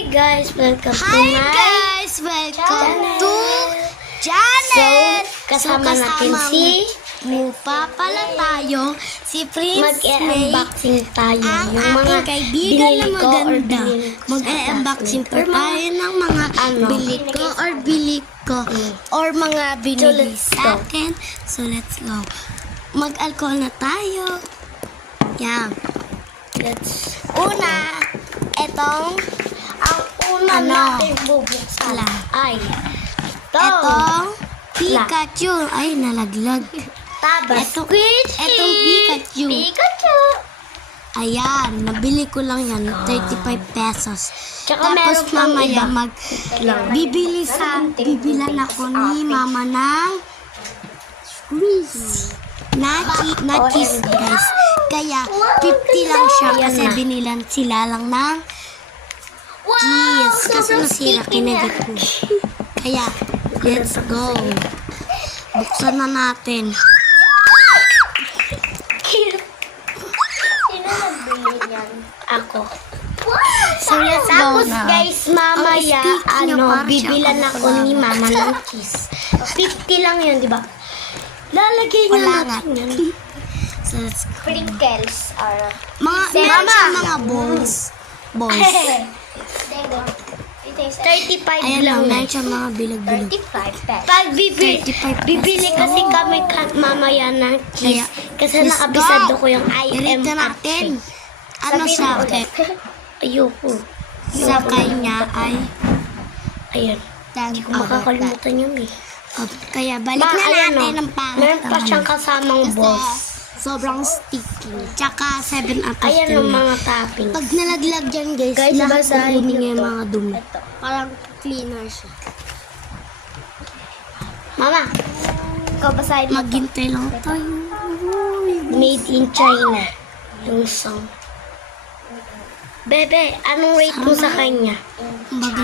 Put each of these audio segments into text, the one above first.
Hi guys, welcome to my welcome to Janet. kasama natin si Pala tayo, si Prince May, mag-unboxing tayo. ang Yung mga aking kaibigan na binili ko or maganda. binili ko sa Mag-unboxing po classmate. tayo ng mga bili ko or mga binili let's sa go. akin. So let's go. Mag-alcohol na tayo. Yan. Una, Ang una Ano? natin bubuksan ay etong Pikachu. Ay, nalaglag. Tabas Etong Pikachu. Ayan, nabili ko lang yan, 35 pesos. Tsaka Tapos meron pang mamaya iba. bibilan ako ni mama ng na cheese guys. Kaya 50 lang siya kasi binilan sila lang ng cheese. Kasi nasira kinagat ko. Kaya, let's go. Buksan na natin. Sino nagbili niyan? Ako. So let's go Tapos na. guys, mamaya, Ang sticky niya, parang bibilan siya ako ni mama ng cheese. 50 lang yun, di ba? Lalagay na Wala natin nga. yan. So let's go. Sprinkles are... Meron Mama! siyang mga balls. 35 Ayan lang. lang, meron siyang mga bilag-bilag. 35 pesos. Pag 35 bibili pesos. kasi kami mamaya ng cheese. Kaya, Kasi let's nakabisado go. ko yung I am Direct na natin. Ano Sabihin sa mo akin? ulit. Ayoko. Sa kanya ay Ayan. Hindi ko makakalimutan yun eh. Kaya balik na ayan, natin oh. ang pangit. Meron pa siyang kasamang balls. Sobrang sticky. Tsaka 7 out of 10. Ayan yung mga toppings. Pag nalaglag dyan guys, Guys, lahat basahin kukunin niyo niya yung to. mga dumi. Ito. Parang cleaner siya. Mama, ikaw basahin mo. Maghintay lang tayo. Made in China. Yung song. Bebe, anong rate mo sa kanya?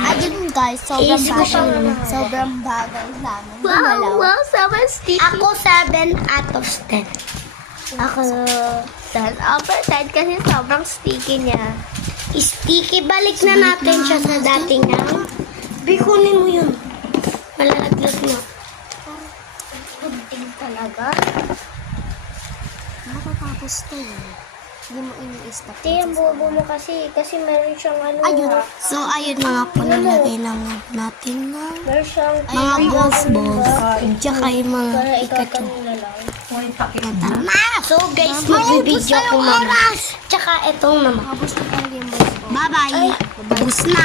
Ayun guys, Easy ko siyang sobrang bagay namin. wow, sobrang sticky. Ako 7 out of 10. Ako 10 over 10 kasi sobrang sticky niya. Sticky, balik na natin siya sa dati niya. Bikunin mo yun. Malalaglag na. Kunting talaga. Nakatapos to. Hindi mo ini-stop. Ito yung bobo mo kasi meron siyang ano. Ayun. So, ayun mga po nilagay lang natin na Meron siyang mga balls. Tsaka yung mga para Pikachu. ikakanin na lang. So, Guys, magbibideo ko mama. Tsaka etong mama. Bye-bye. Bus na.